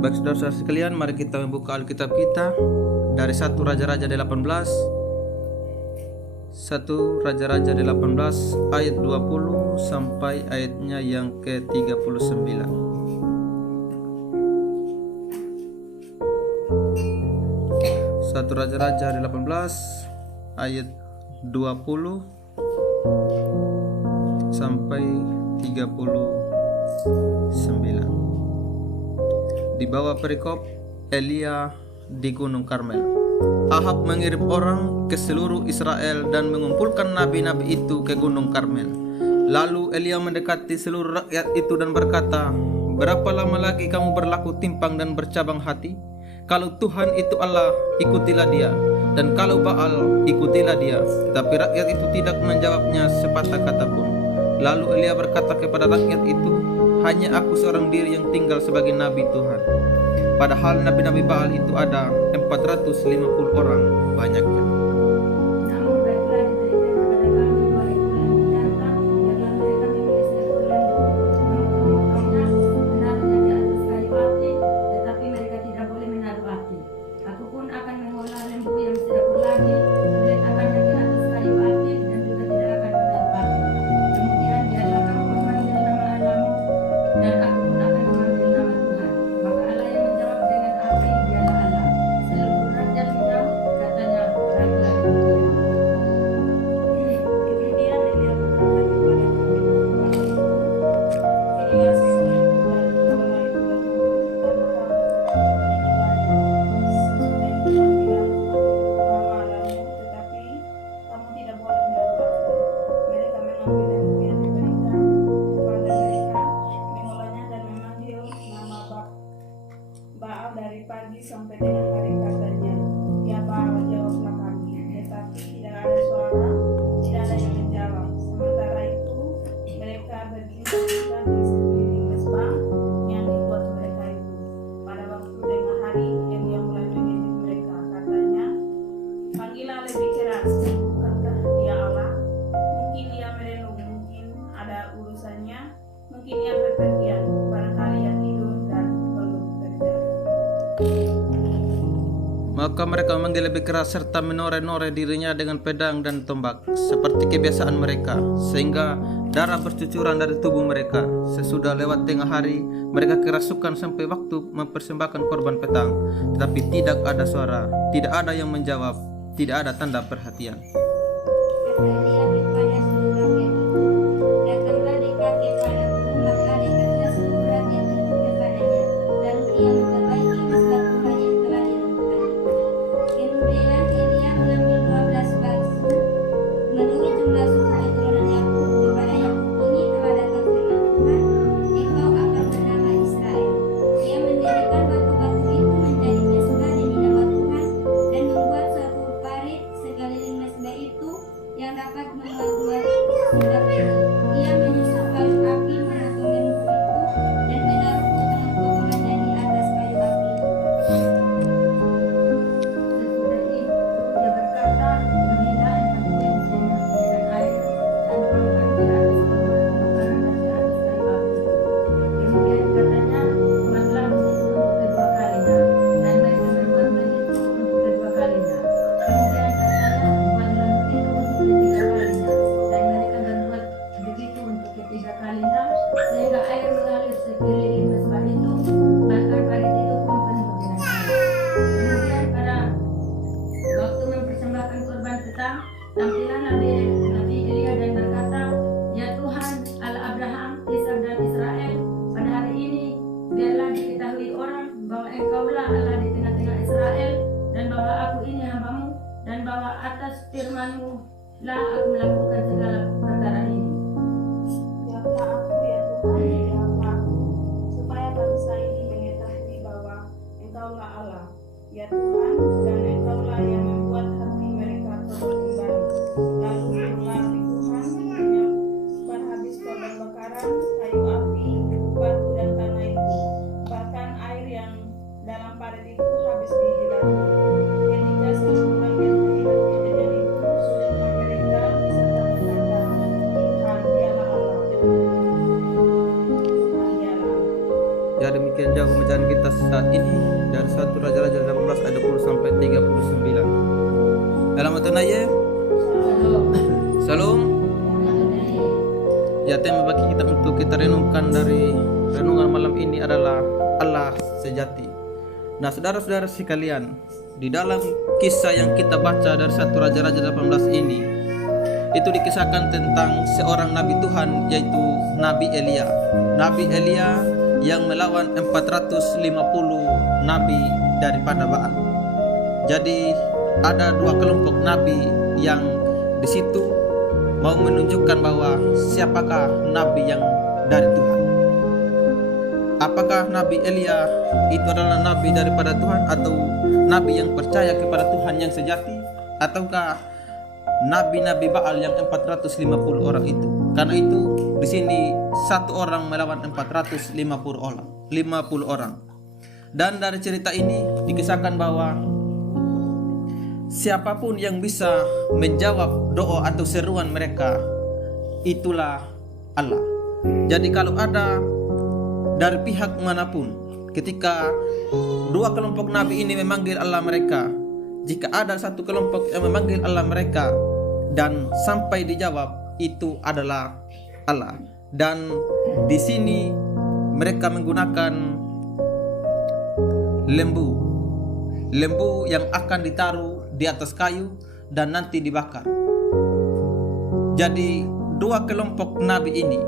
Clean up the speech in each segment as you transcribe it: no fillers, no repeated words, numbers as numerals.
Baik saudara-saudara sekalian, mari kita membuka Alkitab kita dari 1 Raja-Raja 18. 1 Raja-Raja 18 ayat 20 sampai ayatnya yang ke-39. 1 Raja-Raja 18 ayat 20 sampai 39. Di bawah perikop Elia di Gunung Karmel. Ahab mengirim orang ke seluruh Israel dan mengumpulkan nabi-nabi itu ke Gunung Karmel. Lalu Elia mendekati seluruh rakyat itu dan berkata, "Berapa lama lagi kamu berlaku timpang dan bercabang hati? Kalau Tuhan itu Allah, ikutilah dia, dan kalau Baal, ikutilah dia." Tetapi rakyat itu tidak menjawabnya sepatah kata pun. Lalu Elia berkata kepada rakyat itu, "Hanya aku seorang diri yang tinggal sebagai nabi Tuhan. Padahal nabi-nabi Baal itu ada 450 orang banyaknya." Namun baiklah diberikan kepada kami 2 bulan mendatang, biarlah mereka menulis di bulan memotong-motongnya, menaruhnya di atas kayu api, tetapi mereka tidak boleh menaruh api. Aku pun akan mengolah lembu yang tidak lagi, meletakkannya di atas kayu api, dan juga tidak akan menaruh api. Kemudian biarlah kamu memanggil nama Allahmu, dan aku pun akan memanggil nama Tuhan. Maka Allah yang menjawab dengan api, dialah Allah. Seluruh rakyat menyahut, katanya, baiklah demikian. Kemudian Elia berkata kepada nabi-nabi, "Inilah sesuai bulan bahwa itu karena kamu beribadah sesuai dengan panggilan Allahmu, tetapi kamu tidak boleh menaruh api." Mereka mengambil lembu yang diberikan kepada mereka, mengolahnya dan memanggil nama Baal dari pagi sampai tengah hari, katanya, "Ya Baal, jawablah kami." Tetapi tidak ada suara, tidak ada yang menjawab. Sementara itu mereka bergiliran di sekeliling mezbah yang dibuat mereka itu. Pada waktu tengah hari, Elia mulai mengejek mereka, katanya, "Panggillah lebih keras, bukankah dia Allah? Mungkin ia merenung, mungkin ada urusannya, mungkin ia bepergian, barangkali ia tidur dan belum terjaga." Maka mereka memanggil lebih keras serta menoreh-noreh dirinya dengan pedang dan tombak seperti kebiasaan mereka, sehingga darah bercucuran dari tubuh mereka. Sesudah lewat tengah hari, mereka kerasukan sampai waktu mempersembahkan korban petang, tetapi tidak ada suara, tidak ada yang menjawab, tidak ada tanda perhatian. Kata Elia kepada seluruh rakyat itu, "Datanglah dekat kepadaku." Maka dekatlah seluruh rakyat itu kepadanya, lalu ia memperbaiki mezbah Tuhan yang telah diruntuhkan itu. Kemudian Elia mengambil 12 batu, menurut jumlah suku keturunan Yakub. Kepada Yakub ini telah datang firman Tuhan, "Engkau akan bernama Israel." Ia mendirikan batu-batu itu menjadi mezbah demi nama Tuhan, dan membuat suatu parit sekeliling mezbah itu yang dapat memuat 2 sendok ini. Ia menyusun kayu api, memotong lembu itu, dan menaruh potongan-potongannya di atas kayu api itu. Sesudah itu dia berkata, "Ambillah 4 genting dengan air, dan tuangkan di atas potongan-potongan dan di atas kayu api itu." Kemudian katanya, "Buatlah begitu untuk kedua kalinya." Dan mereka berbuat begitu untuk kedua kalinya. Kemudian katanya, "Buatlah begitu untuk ketiga kalinya." Dan mereka berbuat begitu untuk ketiga kalinya, sehingga air mengalir sekeliling mezbah itu, bahkan parit itu pun penuh dengan air. Kemudian pada waktu mempersembahkan korban petang, tampillah Nabi Elia dan berkata, "Ya Tuhan, Allah Abraham, Ishak dan Israel, pada hari ini biarlah diketahui orang bahwa Engkaulah Allah di tengah-tengah Israel, dan bahwa aku ini hamba-Mu, dan bahwa atas firman-Mu lah aku melakukan segala perkara ini." Jawablah aku, ya Tuhan, jawablah aku, supaya bangsa ini mengetahui bahwa Engkaulah Allah, ya Tuhan, dan Engkaulah yang membuat hati mereka tobat kembali. Lalu turunlah di Tuhan, menyebar habis korban bakaran, kayu api, batu dan tanah itu, bahkan air yang dalam parit itu habis dihilangkan. Ketika seluruh rakyat melihat kejadian itu, sujud mereka serta berkata, "Tuhan dialah Allah." Tuhan dialah Allah. Ya, demikian demikian jauh pembacaan kita saat ini dari 1 Raja-Raja 18 ayat 20 sampai 39. Dalam Atunaya, Salam. Ya, tema bagi kita untuk kita renungkan dari renungan malam ini adalah Allah sejati. Nah, saudara-saudara sekalian, di dalam kisah yang kita baca dari 1 Raja-Raja 18 ini, itu dikisahkan tentang seorang nabi Tuhan, yaitu Nabi Elia. Nabi Elia yang melawan 450 nabi daripada Baal. Jadi ada dua kelompok nabi yang di situ mau menunjukkan bahwa siapakah nabi yang dari Tuhan. Apakah Nabi Elia itu adalah nabi daripada Tuhan, atau nabi yang percaya kepada Tuhan yang sejati, ataukah nabi-nabi Baal yang 450 orang itu? Karena itu di sini satu orang melawan 450 orang, 50 orang. Dan dari cerita ini dikisahkan bahwa siapapun yang bisa menjawab doa atau seruan mereka, itulah Allah. Jadi kalau ada dari pihak manapun, ketika dua kelompok nabi ini memanggil Allah mereka, jika ada satu kelompok yang memanggil Allah mereka dan sampai dijawab, itu adalah Allah. Dan di sini mereka menggunakan lembu yang akan ditaruh di atas kayu dan nanti dibakar. Jadi dua kelompok nabi ini,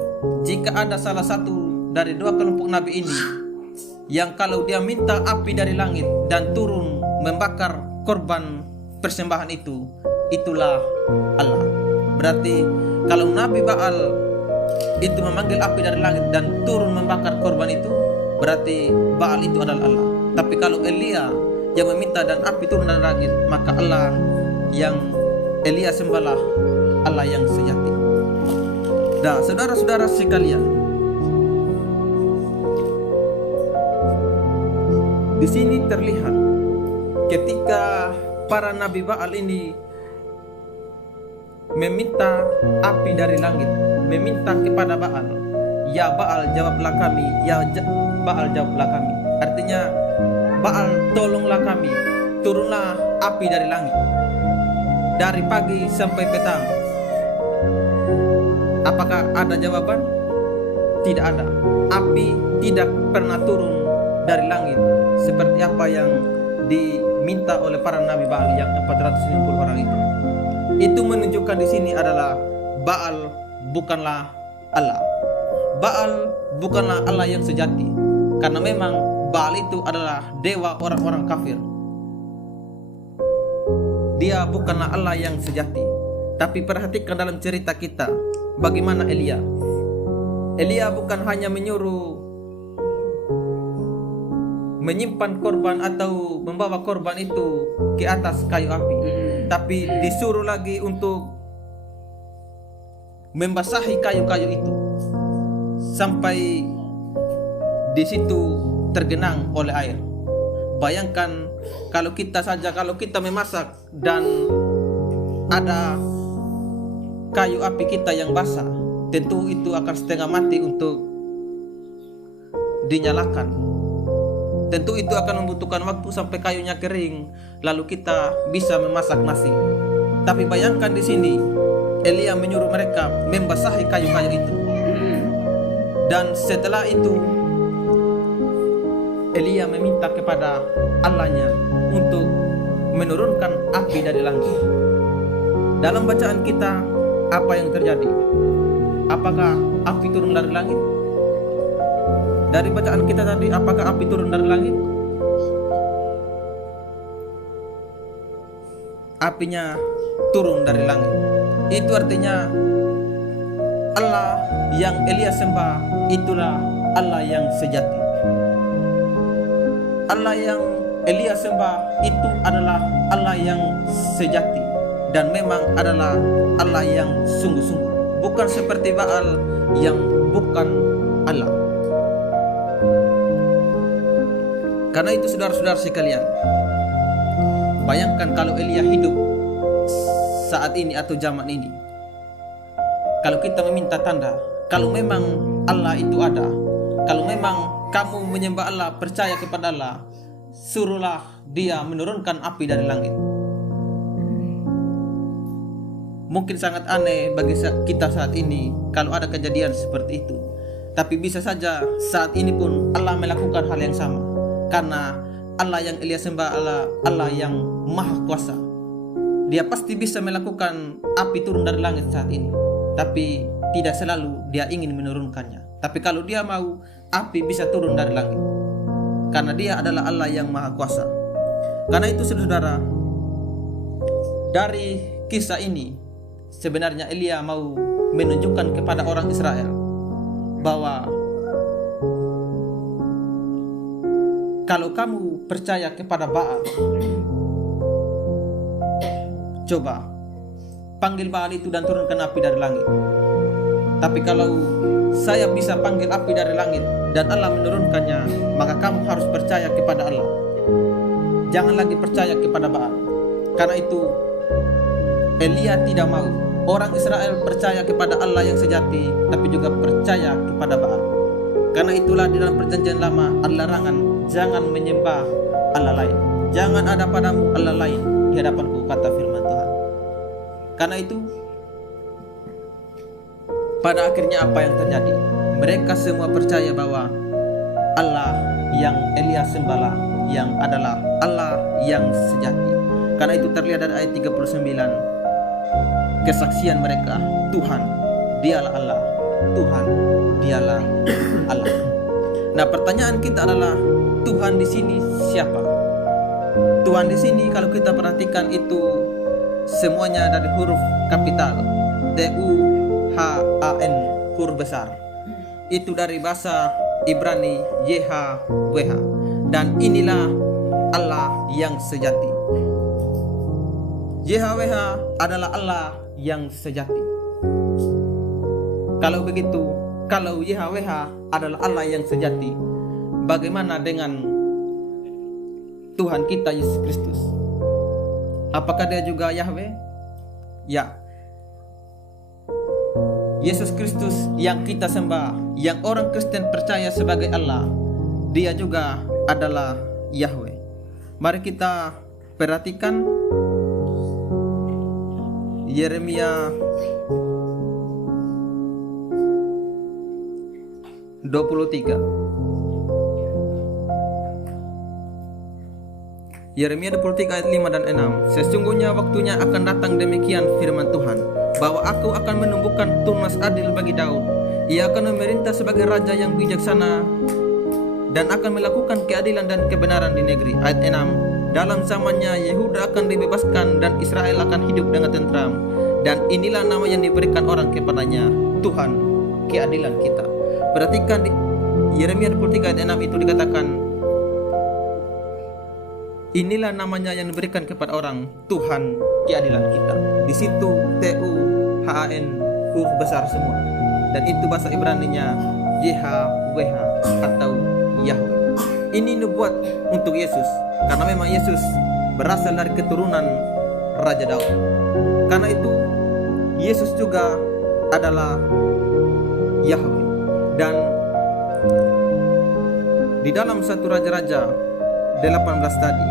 jika ada salah satu dari dua kelompok nabi ini yang kalau dia minta api dari langit dan turun membakar korban persembahan itu, itulah Allah. Berarti kalau Nabi Baal itu memanggil api dari langit dan turun membakar korban itu, berarti Baal itu adalah Allah. Tapi kalau Elia yang meminta dan api turun dari langit, maka Allah yang Elia sembahlah Allah yang sejati. Nah, saudara-saudara sekalian, di sini terlihat ketika para nabi Baal ini meminta api dari langit, meminta kepada Baal, ya Baal jawablah kami, ya Baal jawablah kami. Artinya Baal tolonglah kami, turunlah api dari langit dari pagi sampai petang. Apakah ada jawaban? Tidak ada. Api tidak pernah turun dari langit seperti apa yang diminta oleh para nabi Baal yang 450 orang itu. Itu menunjukkan di sini adalah Baal bukanlah Allah. Baal bukanlah Allah yang sejati, karena memang Baal itu adalah dewa orang-orang kafir. Dia bukanlah Allah yang sejati. Tapi perhatikan dalam cerita kita bagaimana Elia. Elia bukan hanya menyuruh menyimpan korban atau membawa korban itu ke atas kayu api, tapi disuruh lagi untuk membasahi kayu-kayu itu sampai di situ tergenang oleh air. Bayangkan kalau kita memasak dan ada kayu api kita yang basah, tentu itu akan setengah mati untuk dinyalakan. Tentu itu akan membutuhkan waktu sampai kayunya kering, lalu kita bisa memasak nasi. Tapi bayangkan di sini, Elia menyuruh mereka membasahi kayu-kayu itu. Dan setelah itu, Elia meminta kepada Allahnya untuk menurunkan api dari langit. Dalam bacaan kita, apa yang terjadi? Apakah api turun dari langit? Dari bacaan kita tadi, apakah api turun dari langit? Apinya turun dari langit. Itu artinya Allah yang Elia sembah itulah Allah yang sejati. Allah yang Elia sembah itu adalah Allah yang sejati dan memang adalah Allah yang sungguh-sungguh, bukan seperti Baal yang bukan Allah. Karena itu saudara-saudara sekalian, bayangkan kalau Elia hidup saat ini atau zaman ini. Kalau kita meminta tanda, kalau memang Allah itu ada, kalau memang kamu menyembah Allah, percaya kepada Allah, suruhlah dia menurunkan api dari langit. Mungkin sangat aneh bagi kita saat ini kalau ada kejadian seperti itu. Tapi bisa saja saat ini pun Allah melakukan hal yang sama. Karena Allah yang Elia sembah Allah yang maha kuasa. Dia pasti bisa melakukan api turun dari langit saat ini. Tapi tidak selalu dia ingin menurunkannya. Tapi kalau dia mau, api bisa turun dari langit. Karena dia adalah Allah yang maha kuasa. Karena itu saudara, dari kisah ini sebenarnya Elia mau menunjukkan kepada orang Israel bahwa kalau kamu percaya kepada Baal, coba panggil Baal itu dan turunkan api dari langit. Tapi kalau saya bisa panggil api dari langit dan Allah menurunkannya, maka kamu harus percaya kepada Allah. Jangan lagi percaya kepada Baal. Karena itu Elia tidak mau orang Israel percaya kepada Allah yang sejati, tapi juga percaya kepada Baal. Karena itulah di dalam perjanjian lama ada larangan, jangan menyembah Allah lain. Jangan ada padamu Allah lain di hadapanku, kata firman Tuhan. Karena itu pada akhirnya apa yang terjadi? Mereka semua percaya bahwa Allah yang Elia sembahlah yang adalah Allah yang sejati. Karena itu terlihat dari ayat 39, kesaksian mereka, Tuhan dialah Allah, Tuhan dialah Allah. Nah, pertanyaan kita adalah, Tuhan di sini siapa? Tuhan di sini kalau kita perhatikan itu semuanya dari huruf kapital, TUHAN, huruf besar. Itu dari bahasa Ibrani YHWH. Dan inilah Allah yang sejati. YHWH adalah Allah yang sejati. Kalau begitu, kalau YHWH adalah Allah yang sejati, bagaimana dengan Tuhan kita Yesus Kristus? Apakah dia juga Yahweh? Ya. Yesus Kristus yang kita sembah, yang orang Kristen percaya sebagai Allah, dia juga adalah Yahweh. Mari kita perhatikan Yeremia 23. Yeremia 23 ayat 5 dan 6. Sesungguhnya waktunya akan datang, demikian firman Tuhan, bahwa aku akan menumbuhkan tunas adil bagi Daud. Ia akan memerintah sebagai raja yang bijaksana dan akan melakukan keadilan dan kebenaran di negeri. Ayat 6. Dalam zamannya Yehuda akan dibebaskan dan Israel akan hidup dengan tentram. Dan inilah nama yang diberikan orang kepadanya, Tuhan keadilan kita. Perhatikan di Yeremia 23 ayat 6 itu dikatakan, inilah namanya yang diberikan kepada orang, Tuhan keadilan kita. Di situ TUHAN huruf besar semua. Dan itu bahasa Ibraninya YHWH atau Yahweh. Ini nubuat untuk Yesus, karena memang Yesus berasal dari keturunan Raja Daud. Karena itu Yesus juga adalah Yahweh. Dan di dalam 1 Raja-Raja 18 tadi,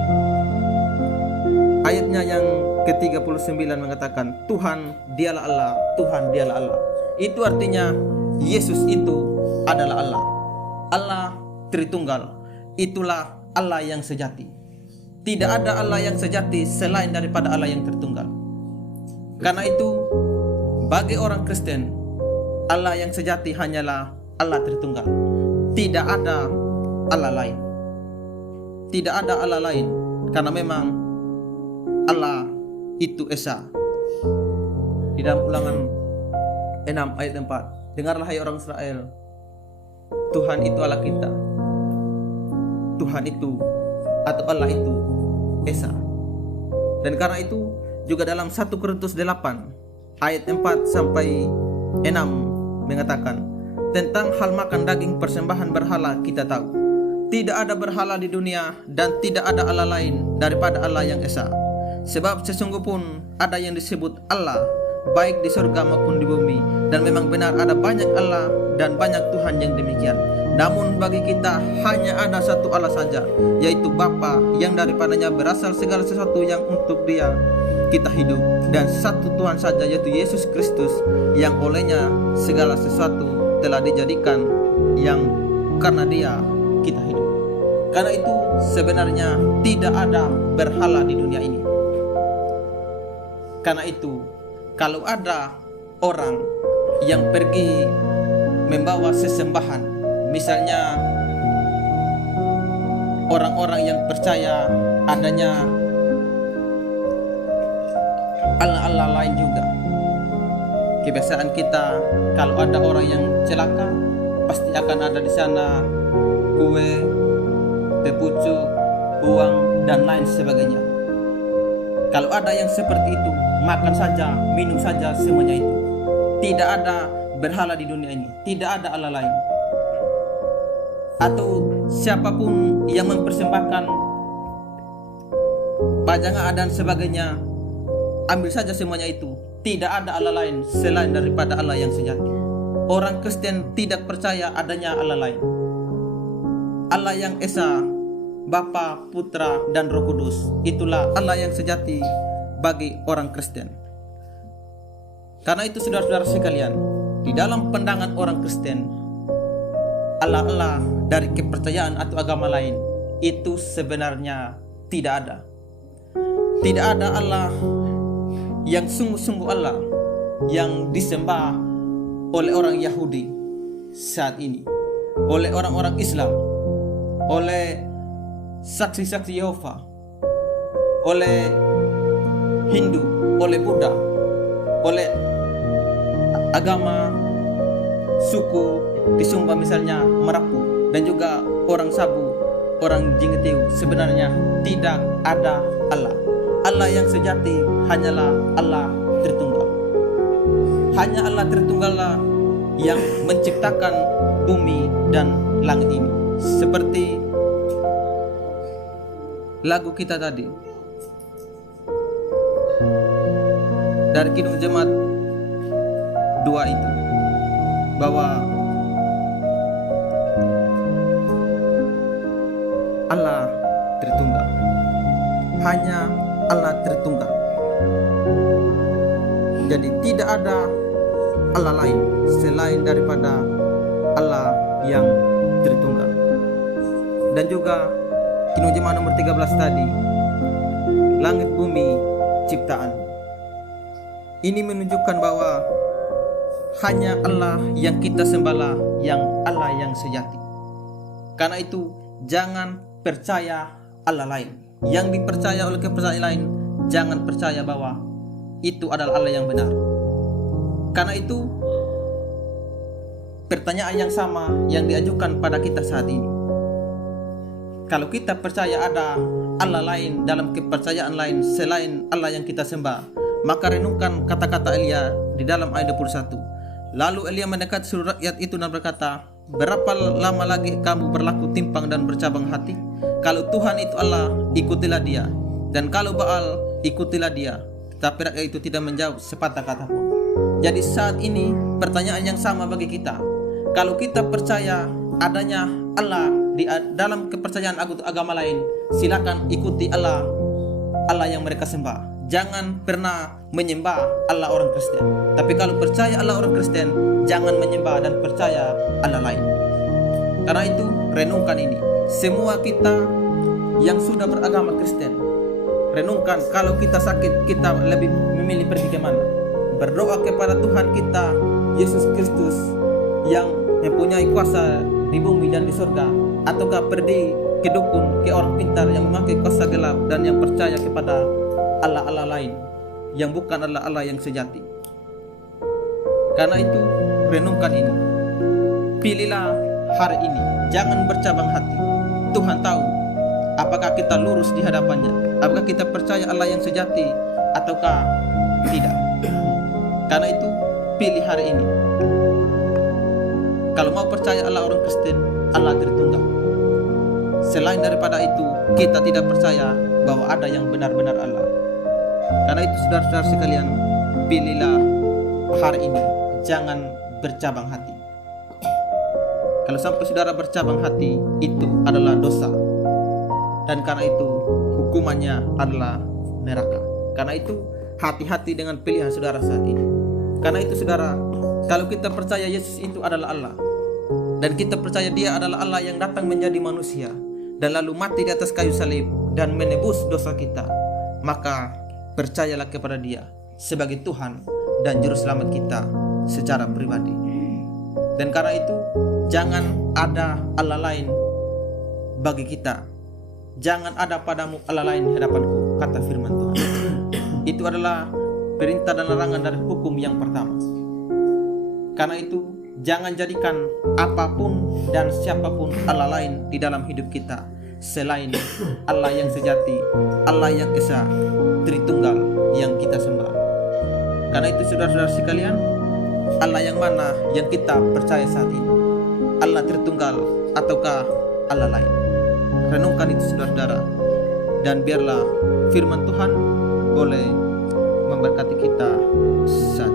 ayatnya yang ke-39 mengatakan, Tuhan dialah Allah, Tuhan dialah Allah. Itu artinya Yesus itu adalah Allah, Allah Tritunggal. Itulah Allah yang sejati. Tidak ada Allah yang sejati selain daripada Allah yang Tritunggal. Karena itu bagi orang Kristen, Allah yang sejati hanyalah Allah Tritunggal. Tidak ada Allah lain. Tidak ada Allah lain, karena memang Allah itu Esa. Di dalam Ulangan 6 ayat 4, dengarlah hai orang Israel, Tuhan itu Allah kita. Tuhan itu atau Allah itu Esa. Dan karena itu juga dalam 1 Korintus 8 ayat 4 sampai 6 mengatakan tentang hal makan daging persembahan berhala. Kita tahu tidak ada berhala di dunia dan tidak ada Allah lain daripada Allah yang Esa. Sebab sesungguh pun ada yang disebut Allah baik di surga maupun di bumi, dan memang benar ada banyak Allah dan banyak Tuhan yang demikian. Namun bagi kita hanya ada satu Allah saja, yaitu Bapa, yang daripadanya berasal segala sesuatu yang untuk Dia kita hidup, dan satu Tuhan saja, yaitu Yesus Kristus, yang olehnya segala sesuatu telah dijadikan, yang karena Dia kita hidup. Karena itu sebenarnya tidak ada berhala di dunia ini. Karena itu kalau ada orang yang pergi membawa sesembahan, misalnya orang-orang yang percaya adanya Allah-Allah lain juga. Kebiasaan kita kalau ada orang yang celaka, pasti akan ada di sana kue, teh pucuk, uang, dan lain sebagainya. Kalau ada yang seperti itu, makan saja, minum saja, semuanya itu. Tidak ada berhala di dunia ini, tidak ada Allah lain. Atau siapapun yang mempersembahkan pajangan dan sebagainya, ambil saja semuanya itu. Tidak ada Allah lain selain daripada Allah yang sejati. Orang Kristen tidak percaya adanya Allah lain. Allah yang Esa, Bapa, Putra, dan Roh Kudus, itulah Allah yang sejati bagi orang Kristen. Karena itu saudara-saudara sekalian, di dalam pandangan orang Kristen, Allah-Allah dari kepercayaan atau agama lain itu sebenarnya tidak ada. Tidak ada Allah yang sungguh-sungguh Allah yang disembah oleh orang Yahudi saat ini, oleh orang-orang Islam, oleh saksi-saksi Yehova, oleh Hindu, oleh Buddha, oleh agama suku di Sumba misalnya Merapu, dan juga orang Sabu, orang Jingetiu. Sebenarnya tidak ada Allah. Allah yang sejati hanyalah Allah Tritunggal. Hanya Allah Tritunggal lah yang menciptakan bumi dan langit ini. Seperti lagu kita tadi dari Kidung Jemaat 2 itu, bahwa Allah Tritunggal, hanya Allah Tritunggal. Jadi tidak ada Allah lain selain daripada Allah yang Tritunggal. Dan juga Kidung Jemaat nomor 13 tadi, langit bumi ciptaan. Ini menunjukkan bahwa hanya Allah yang kita sembahlah, yang Allah yang sejati. Karena itu jangan percaya Allah lain. Yang dipercaya oleh kepercayaan lain, jangan percaya bahwa itu adalah Allah yang benar. Karena itu pertanyaan yang sama yang diajukan pada kita saat ini. Kalau kita percaya ada Allah lain dalam kepercayaan lain selain Allah yang kita sembah, maka renungkan kata-kata Elia di dalam ayat 21. Lalu Elia mendekat seluruh rakyat itu dan berkata, berapa lama lagi kamu berlaku timpang dan bercabang hati? Kalau Tuhan itu Allah, ikutilah Dia, dan kalau Baal, ikutilah Dia. Tetapi rakyat itu tidak menjawab sepatah kata pun. Jadi saat ini pertanyaan yang sama bagi kita. Kalau kita percaya adanya Allah di dalam kepercayaan agama lain, silakan ikuti Allah yang mereka sembah. Jangan pernah menyembah Allah orang Kristen. Tapi kalau percaya Allah orang Kristen, jangan menyembah dan percaya Allah lain. Karena itu renungkan ini. Semua kita yang sudah beragama Kristen, renungkan kalau kita sakit, kita lebih memilih pergi ke mana? Berdoa kepada Tuhan kita, Yesus Kristus, yang mempunyai kuasa di bumi dan di surga, ataukah pergi ke dukun, ke orang pintar yang memakai kuasa gelap dan yang percaya kepada Allah-Allah lain yang bukan Allah yang sejati. Karena itu renungkan ini. Pilihlah hari ini, jangan bercabang hati. Tuhan tahu apakah kita lurus di hadapannya, apakah kita percaya Allah yang sejati ataukah tidak. Karena itu pilih hari ini. Kalau mau percaya Allah orang Kristen, Allah Tritunggal. Selain daripada itu, kita tidak percaya bahwa ada yang benar-benar Allah. Karena itu saudara-saudara sekalian, pilihlah hari ini, jangan bercabang hati. Kalau sampai saudara bercabang hati, itu adalah dosa. Dan karena itu hukumannya adalah neraka. Karena itu hati-hati dengan pilihan saudara saat ini. Karena itu saudara, kalau kita percaya Yesus itu adalah Allah, dan kita percaya Dia adalah Allah yang datang menjadi manusia dan lalu mati di atas kayu salib dan menebus dosa kita, maka percayalah kepada Dia sebagai Tuhan dan Juru Selamat kita secara pribadi. Dan karena itu jangan ada Allah lain bagi kita. Jangan ada padamu Allah lain di hadapanku, kata firman Tuhan. Itu adalah perintah dan larangan dari hukum yang pertama. Karena itu jangan jadikan apapun dan siapapun Allah lain di dalam hidup kita selain Allah yang sejati, Allah yang esa, Tritunggal yang kita sembah. Karena itu saudara-saudara sekalian, Allah yang mana yang kita percaya saat ini? Allah Tritunggal ataukah Allah lain? Renungkan itu saudara-saudara, dan biarlah firman Tuhan boleh memberkati kita saat